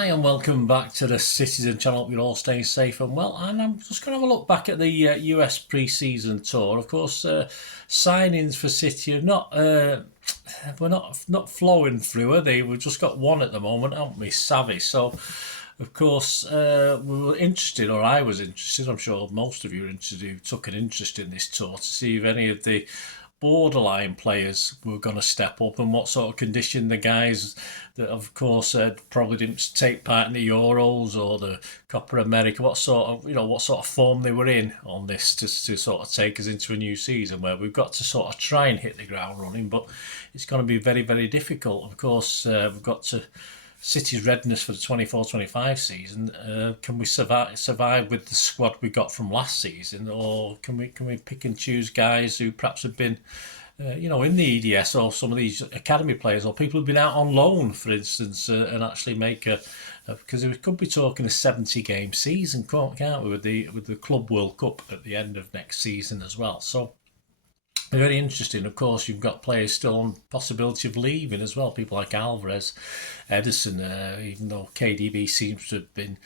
Hi and welcome back to the Citizen channel. Hope you're all staying safe and well. And I'm just going to have a look back at the US pre-season tour. Of course, signings for City are not we're not flowing through, are they? We've just got one at the moment, haven't we? Savvy. So, of course, we were interested, or I was interested. I'm sure most of you are interested who took an interest in this tour to see if any of the borderline players were going to step up and what sort of condition the guys that of course probably didn't take part in the Euros or the Copa America, what sort of form they were in on this to sort of take us into a new season where we've got to sort of try and hit the ground running, but it's going to be very, very difficult. Of course, we've got to City's readiness for the 24-25 season. Can we survive with the squad we got from last season, or can we pick and choose guys who perhaps have been, in the EDS, or some of these academy players, or people who've been out on loan, for instance, and actually make because we could be talking a 70-game season, can't we, with the Club World Cup at the end of next season as well. So very interesting. Of course, you've got players still on possibility of leaving as well. People like Alvarez, Edison, even though KDB seems to have been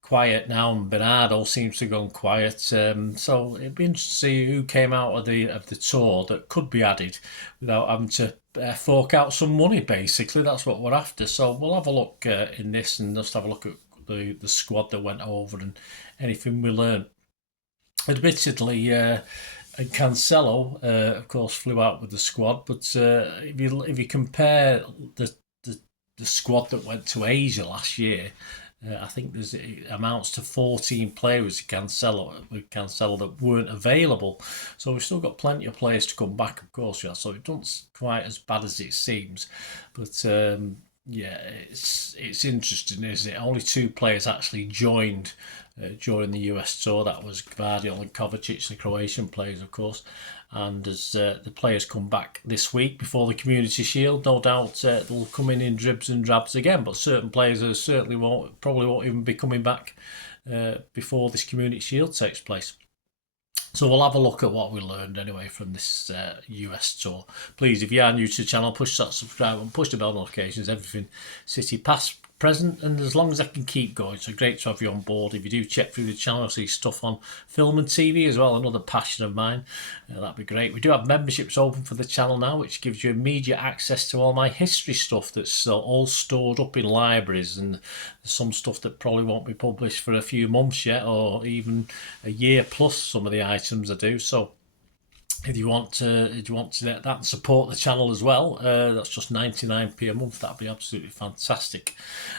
quiet now, and Bernardo seems to have gone quiet. So it'd be interesting to see who came out of the tour that could be added without having to fork out some money. Basically, that's what we're after. So we'll have a look in this and just have a look at the squad that went over and anything we learned. Admittedly, and Cancelo, of course, flew out with the squad. But if you compare the squad that went to Asia last year, I think it amounts to 14 players with Cancelo that weren't available. So we've still got plenty of players to come back, of course. Yeah, so it doesn't quite as bad as it seems, but. It's interesting, isn't it? Only two players actually joined during the US tour. That was Gvardiol and Kovacic, the Croatian players, of course. And as the players come back this week before the Community Shield, no doubt they'll come in dribs and drabs again. But certain players probably won't even be coming back before this Community Shield takes place. So we'll have a look at what we learned anyway from this US tour. Please, if you are new to the channel, push that subscribe and push the bell notifications, everything City past, present, and as long as I can keep going. So great to have you on board. If you do check through the channel, you'll see stuff on film and TV as well, another passion of mine. That'd be great. We do have memberships open for the channel now, which gives you immediate access to all my history stuff that's all stored up in libraries, and some stuff that probably won't be published for a few months yet, or even a year plus, some of the items I do. So if you want to get that and support the channel as well, that's just 99p a month. That'd be absolutely fantastic.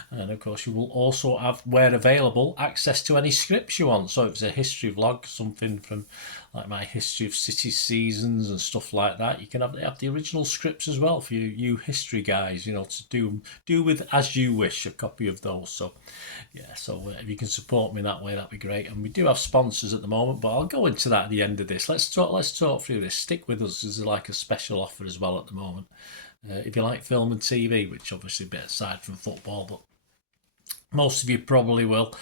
And of course, you will also have, where available, access to any scripts you want. So if it's a history vlog, something from like my history of City seasons and stuff like that, you can have the original scripts as well for you history guys, to do with as you wish, a copy of those. So yeah, so if you can support me that way, that'd be great. And we do have sponsors at the moment, but I'll go into that at the end of this. Let's talk through this. Stick with us. There's like a special offer as well at the moment. If you like film and TV, which obviously a bit aside from football, but most of you probably will.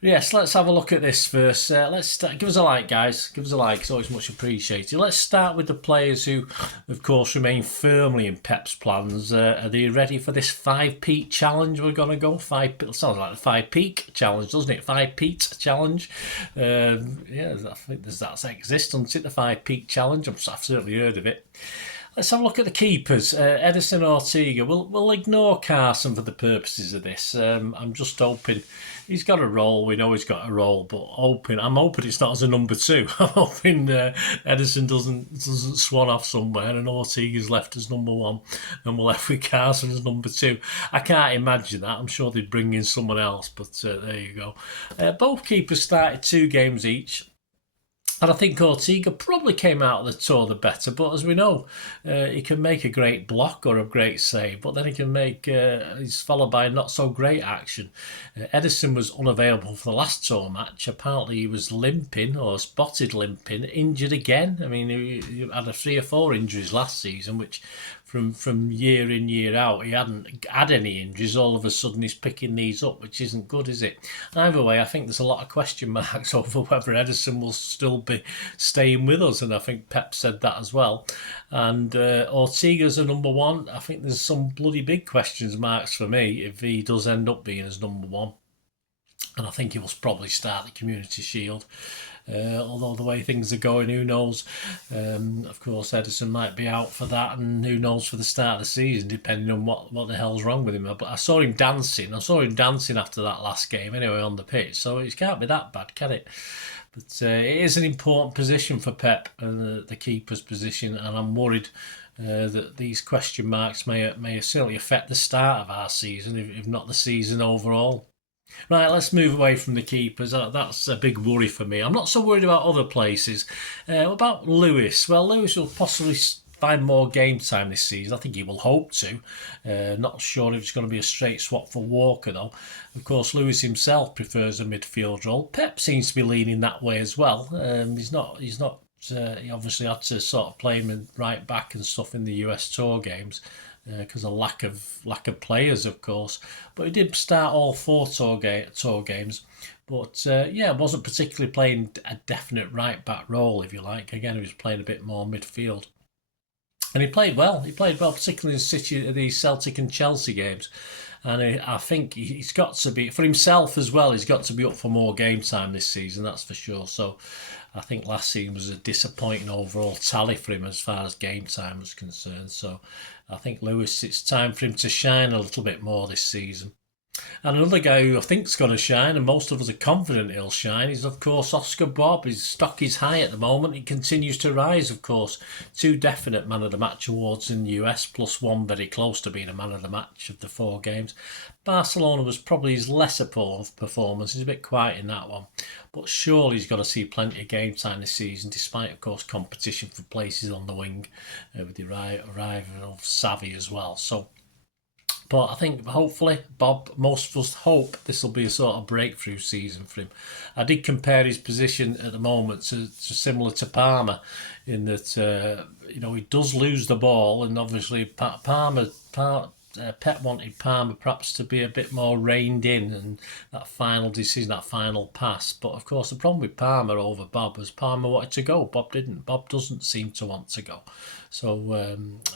Yes, let's have a look at this first. Let's start. Give us a like, guys. Give us a like. It's always much appreciated. Let's start with the players who, of course, remain firmly in Pep's plans. Are they ready for this 5-peat challenge we're going to go? It sounds like the 5-peak challenge, doesn't it? 5-peat challenge. I think that exists, doesn't it? The 5-peak challenge. I've certainly heard of it. Let's have a look at the keepers. Edison Ortega. We'll ignore Carson for the purposes of this. I'm just hoping he's got a role. We know he's got a role, but I'm hoping it's not as a number 2. I'm hoping Edison doesn't swan off somewhere and Ortega's left as number 1 and we're left with Carson as number 2. I can't imagine that. I'm sure they'd bring in someone else, but there you go. Both keepers started 2 games each. And I think Ortega probably came out of the tour the better, but as we know, he can make a great block or a great save, but then he can he's followed by not so great action. Edison was unavailable for the last tour match. Apparently he was limping, or spotted limping, injured again. I mean, he had 3 or 4 injuries last season, which from year in, year out, he hadn't had any injuries. All of a sudden, he's picking these up, which isn't good, is it? Either way, I think there's a lot of question marks over whether Ederson will still be staying with us, and I think Pep said that as well. And Ortega's a number one. I think there's some bloody big questions marks for me if he does end up being as number one. And I think he will probably start the Community Shield. Although the way things are going, who knows? Of course, Ederson might be out for that, and who knows for the start of the season, depending on what the hell's wrong with him. But I saw him dancing. After that last game, anyway, on the pitch. So it can't be that bad, can it? But it is an important position for Pep, the keeper's position, and I'm worried that these question marks may certainly affect the start of our season, if not the season overall. Right, let's move away from the keepers. That's a big worry for me. I'm not so worried about other places. What about Lewis? Well, Lewis will possibly find more game time this season. I think he will hope to. Not sure if it's going to be a straight swap for Walker, though. Of course, Lewis himself prefers a midfield role. Pep seems to be leaning that way as well. He's not. He obviously had to sort of play him right back and stuff in the US Tour games, because of lack of players, of course. But he did start all 4 tour games. But wasn't particularly playing a definite right back role, if you like. Again, he was playing a bit more midfield. And he played well. Particularly in the Celtic and Chelsea games. And I think he's got to be, for himself as well, he's got to be up for more game time this season, that's for sure. So I think last season was a disappointing overall tally for him as far as game time was concerned. So I think Lewis, it's time for him to shine a little bit more this season. And another guy who I think is going to shine, and most of us are confident he'll shine, is of course Oscar Bob. His stock is high at the moment. It continues to rise, of course. 2 definite Man of the Match awards in the US, plus 1 very close to being a Man of the Match of the 4 games. Barcelona was probably his lesser performance. He's a bit quiet in that one. But surely he's got to see plenty of game time this season, despite, of course, competition for places on the wing with the arrival of Xavi as well. But I think hopefully, most of us hope this will be a sort of breakthrough season for him. I did compare his position at the moment to similar to Palmer, in that he does lose the ball, and obviously Pep wanted Palmer perhaps to be a bit more reined in, and that final decision, that final pass. But of course, the problem with Palmer over Bob was Palmer wanted to go, Bob didn't. Bob doesn't seem to want to go. So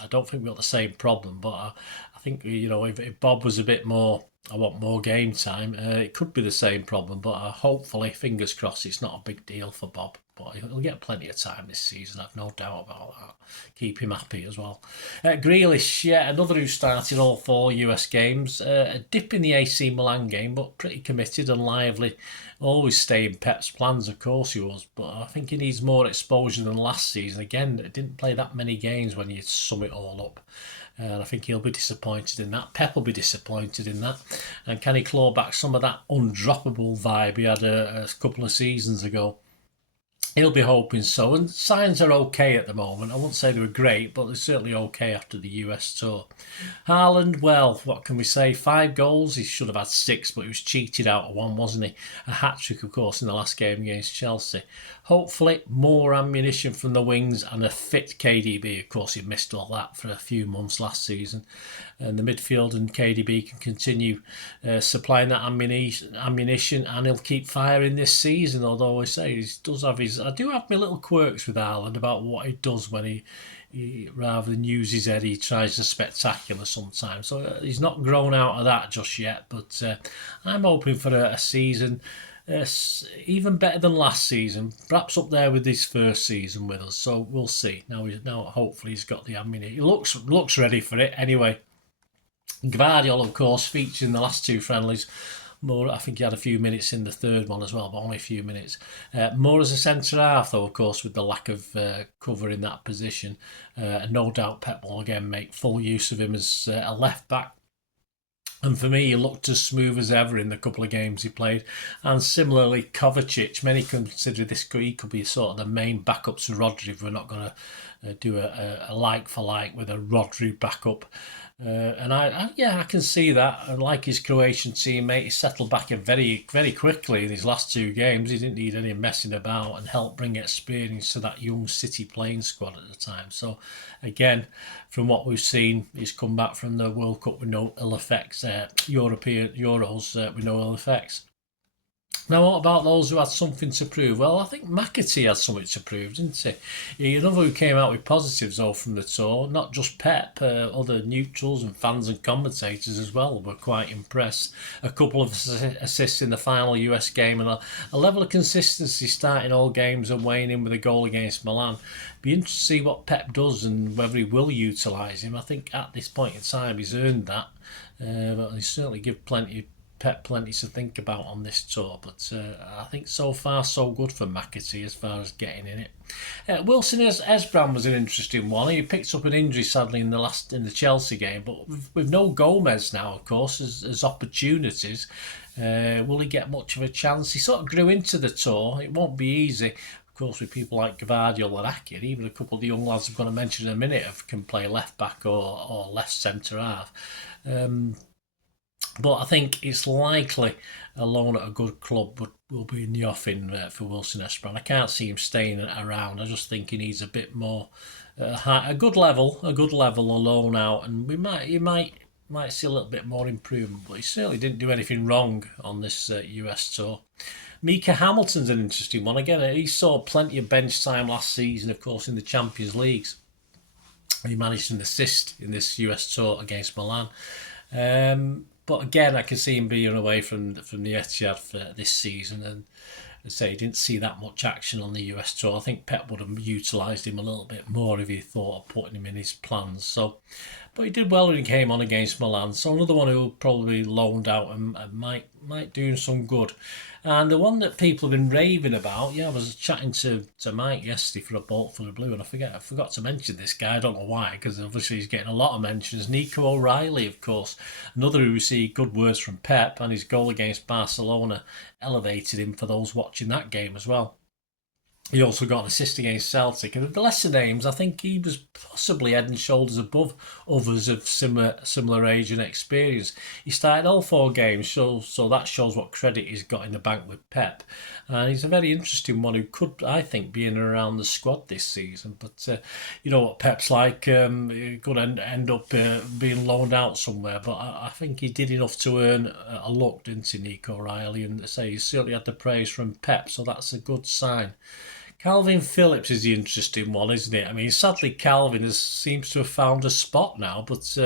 I don't think we've got the same problem, but I think, if Bob was a bit more, I want more game time, it could be the same problem, but hopefully, fingers crossed, it's not a big deal for Bob. But he'll get plenty of time this season, I've no doubt about that. Keep him happy as well. Grealish, another who started all 4 US games. A dip in the AC Milan game, but pretty committed and lively. Always stay in Pep's plans, of course he was, but I think he needs more exposure than last season. Again, didn't play that many games when you sum it all up. And I think he'll be disappointed in that. Pep will be disappointed in that. And can he claw back some of that undroppable vibe he had a couple of seasons ago? He'll be hoping so. And signs are okay at the moment. I won't say they were great, but they're certainly okay after the US tour. Haaland, well, what can we say? 5 goals. He should have had 6, but he was cheated out of 1, wasn't he? A hat-trick, of course, in the last game against Chelsea. Hopefully, more ammunition from the wings and a fit KDB. Of course, he missed all that for a few months last season. And the midfield and KDB can continue supplying that ammunition, and he'll keep firing this season. Although I say he does have I do have my little quirks with Haaland about what he does when he rather than use his head, he tries the spectacular sometimes. So he's not grown out of that just yet. But I'm hoping for a season even better than last season, perhaps up there with his first season with us. So we'll see. Now hopefully he's got the ammunition. He looks ready for it anyway. Gvardiol, of course, featured in the last 2 friendlies. More, I think he had a few minutes in the third one as well, but only a few minutes. More as a centre half, though, of course, with the lack of cover in that position. And no doubt Pep will again make full use of him as a left back. And for me, he looked as smooth as ever in the couple of games he played. And similarly, Kovacic, many consider he could be sort of the main backup to Rodri if we're not going to do a like for like with a Rodri backup. And I can see that. And like his Croatian teammate, he settled back in very, very quickly in his last 2 games. He didn't need any messing about and helped bring experience to that young City playing squad at the time. So, again, from what we've seen, he's come back from the World Cup with no ill effects, European Euros with no ill effects. Now, what about those who had something to prove? Well, I think McAtee had something to prove, didn't he? Another who came out with positives, though, from the tour, not just Pep, other neutrals and fans and commentators as well were quite impressed. A couple of assists in the final US game and a level of consistency starting all games and weighing in with a goal against Milan. Be interested to see what Pep does and whether he will utilise him. I think at this point in time he's earned that, but he certainly give Pep plenty to think about on this tour, but I think so far so good for McAtee as far as getting in it. Wilson Esbran was an interesting one. He picked up an injury sadly in the Chelsea game, but with no Gomez now, of course, as opportunities, will he get much of a chance? He sort of grew into the tour. It won't be easy. Of course, with people like Gvardiol and Akin, even a couple of the young lads I'm going to mention in a minute can play left back or left centre half. But I think it's likely a loan at a good club will be in the offing for Wilson Esbran. I can't see him staying around. I just think he needs a bit more, a good level, a loan out, and you might see a little bit more improvement. But he certainly didn't do anything wrong on this US tour. Mika Hamilton's an interesting one. Again, he saw plenty of bench time last season, of course, in the Champions Leagues. He managed an assist in this US tour against Milan. But again, I can see him being away from the Etihad for this season, and I say he didn't see that much action on the US tour. I think Pep would have utilised him a little bit more if he thought of putting him in his plans. So, but he did well when he came on against Milan. So another one who will probably loaned out and might do him some good. And the one that people have been raving about, I was chatting to Mike yesterday for a Bolt for the Blue, and I forgot to mention this guy. I don't know why, because obviously he's getting a lot of mentions. Nico O'Reilly, of course, another who received good words from Pep, and his goal against Barcelona elevated him for those watching that game as well. He also got an assist against Celtic. And the lesser names, I think he was possibly head and shoulders above others of similar age and experience. He started all 4 games, so that shows what credit he's got in the bank with Pep. And he's a very interesting one who could, I think, be in and around the squad this season. But you know what Pep's like, he could end up being loaned out somewhere. But I think he did enough to earn a look, didn't he, Nico O'Reilly? And say he certainly had the praise from Pep, so that's a good sign. Calvin Phillips is the interesting one, isn't it? I mean, sadly, Calvin seems to have found a spot now, but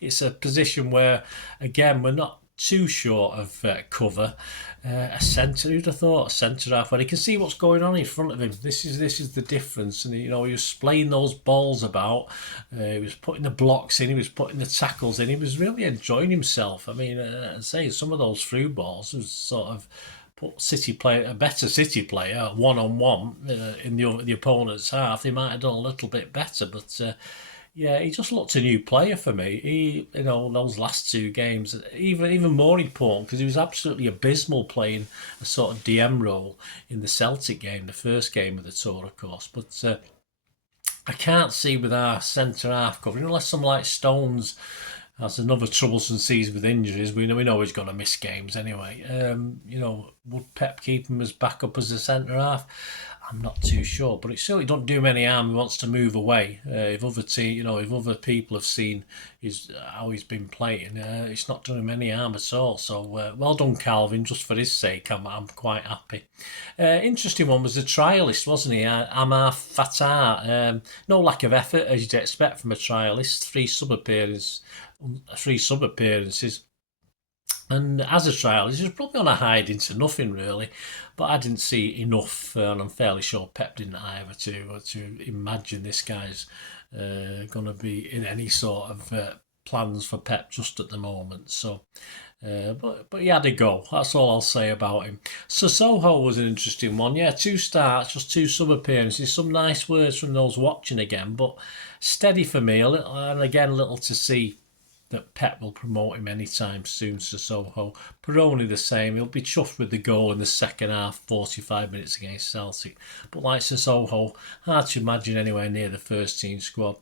it's a position where, again, we're not too short of cover. A centre, who'd have thought? A centre half where he can see what's going on in front of him. This is the difference, and he was playing those balls about. He was putting the blocks in. He was putting the tackles in. He was really enjoying himself. I mean, I'd say some of those through balls was sort of put a better City player one-on-one in the opponent's half. They might have done a little bit better, but he just looked a new player for me. Those last 2 games, even more important because he was absolutely abysmal playing a sort of DM role in the Celtic game, the first game of the tour, of course. But I can't see with our centre half covering, unless someone like Stones has another troublesome season with injuries. We know he's going to miss games anyway. Would Pep keep him as backup as a centre half? I'm not too sure, but it certainly don't do him any harm. He wants to move away. If other people have seen how he's been playing, it's not done him any harm at all. So well done, Calvin. Just for his sake, I'm quite happy. Interesting one was the trialist, wasn't he? Amar Fatah. No lack of effort as you'd expect from a trialist. 3 sub appearances. And as a trialist, he was probably on a hide into nothing really, but I didn't see enough, and I'm fairly sure Pep didn't either to imagine this guy's going to be in any sort of plans for Pep just at the moment. So, but he had a go. That's all I'll say about him. Sissoko was an interesting one. 2 starts, just 2 sub appearances. Some nice words from those watching again, but steady for me. A little to see that Pep will promote him anytime soon, Sissoko. Peroni the same. He'll be chuffed with the goal in the second half, 45 minutes against Celtic. But like Sissoko, hard to imagine anywhere near the first team squad.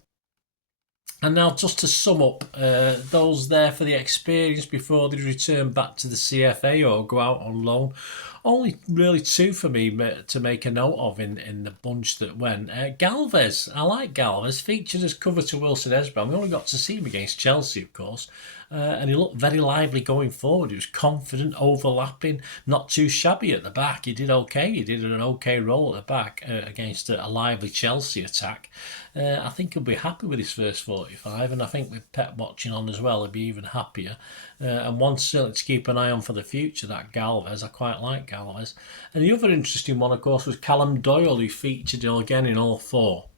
And now, just to sum up, those there for the experience before they return back to the CFA or go out on loan. Only really two for me to make a note of in the bunch that went. Galvez, I like Galvez. Featured as cover to Wilson Esbern. We only got to see him against Chelsea, of course. And he looked very lively going forward. He was confident, overlapping, not too shabby at the back. He did okay. He did an okay role at the back against a lively Chelsea attack. I think he'll be happy with his first 45, and I think with Pep watching on as well, he'll be even happier. And one certainly to keep an eye on for the future, that Galvez. I quite like Galvez. And the other interesting one, of course, was Callum Doyle, who featured again in all four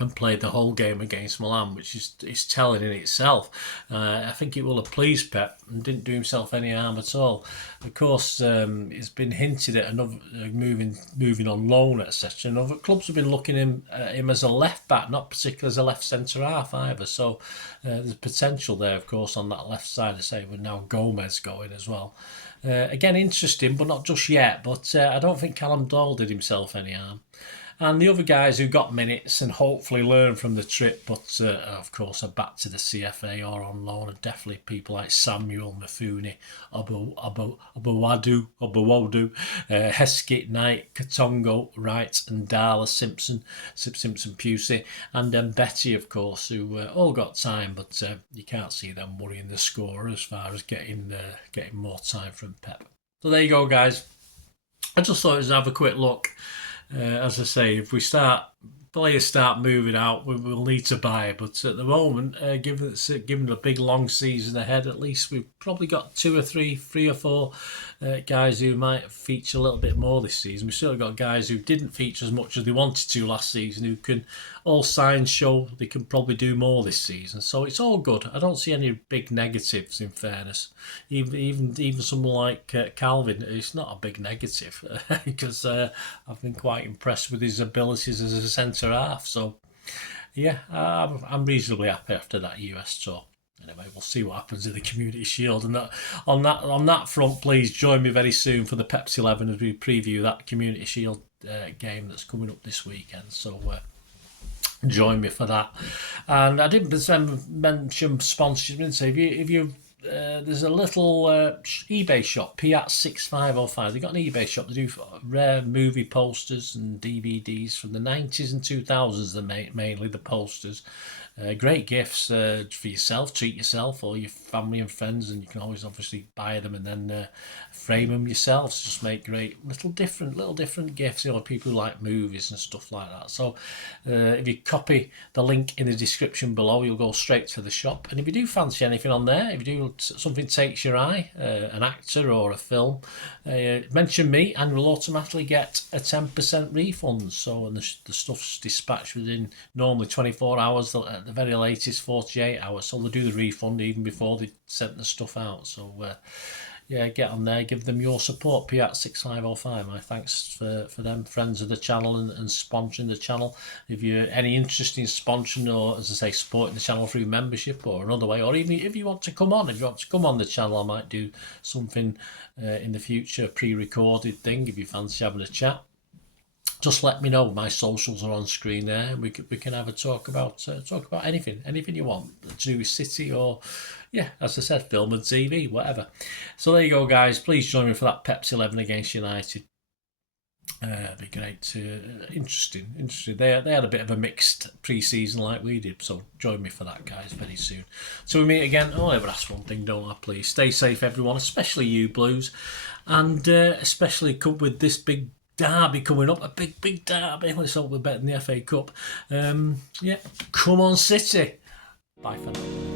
and played the whole game against Milan, which is telling in itself. I think it will have pleased Pep and didn't do himself any harm at all. Of course, it's been hinted at another moving on loan, etc. And other clubs have been looking at him as a left back, not particularly as a left centre half either. So there's potential there, of course, on that left side. I say with now Gomez going as well. Again, interesting, but not just yet. But I don't think Callum Doyle did himself any harm. And the other guys who got minutes and hopefully learn from the trip, but of course are back to the CFA or on loan, are definitely people like Samuel, Mafuni, Obuwodu, Heskett, Knight, Katongo, Wright and Darla, Simpson Pusey, and then Betty, of course, who all got time, but you can't see them worrying the scorer as far as getting more time from Pep. So there you go, guys. I just thought I'd have a quick look. As I say, if players start moving out, we'll need to buy. But at the moment, given a big long season ahead, at least we've probably got three or four guys who might feature a little bit more this season. We've certainly got guys who didn't feature as much as they wanted to last season, who can all signs show they can probably do more this season. So it's all good. I don't see any big negatives, in fairness. Even someone like Calvin, it's not a big negative because I've been quite impressed with his abilities as a centre half. So yeah, I'm reasonably happy after that US tour. Anyway, we'll see what happens in the Community Shield, and on that front, please join me very soon for the Pepsi 11 as we preview that Community Shield game that's coming up this weekend. So join me for that. And I didn't mention sponsorship. I didn't say if you there's a little eBay shop, P@6505. They've got an eBay shop. They do rare movie posters and DVDs from the 90s and 2000s. They're mainly the posters. Great gifts for yourself, treat yourself or your family and friends, and you can always obviously buy them and then frame them yourselves. Just make great little different gifts, people who like movies and stuff like that. So if you copy the link in the description below, you'll go straight to the shop. And if you do fancy anything on there, if you do something takes your eye, an actor or a film, mention me and we'll automatically get a 10% refund. So and the stuff's dispatched within normally 24 hours, at the very latest 48 hours. So they'll do the refund even before they sent the stuff out. So yeah, get on there, give them your support. P@6505. My thanks for them, friends of the channel and sponsoring the channel. If you're any interest in sponsoring or, as I say, supporting the channel through membership or another way, or even if you want to come on, the channel, I might do something in the future, a pre-recorded thing if you fancy having a chat. Just let me know. My socials are on screen there, and we can have a talk about anything you want to do with City or, yeah, as I said, film and TV, whatever. So there you go, guys. Please join me for that Pepsi 11 against United. It'd be great. Interesting. They had a bit of a mixed pre-season like we did, so join me for that, guys, very soon. So we meet again. I'll ever ask one thing, don't I? Please stay safe, everyone, especially you Blues, and especially with this big derby coming up, a big derby. Let's hope we're better than the FA Cup. Yeah, come on City. Bye for now.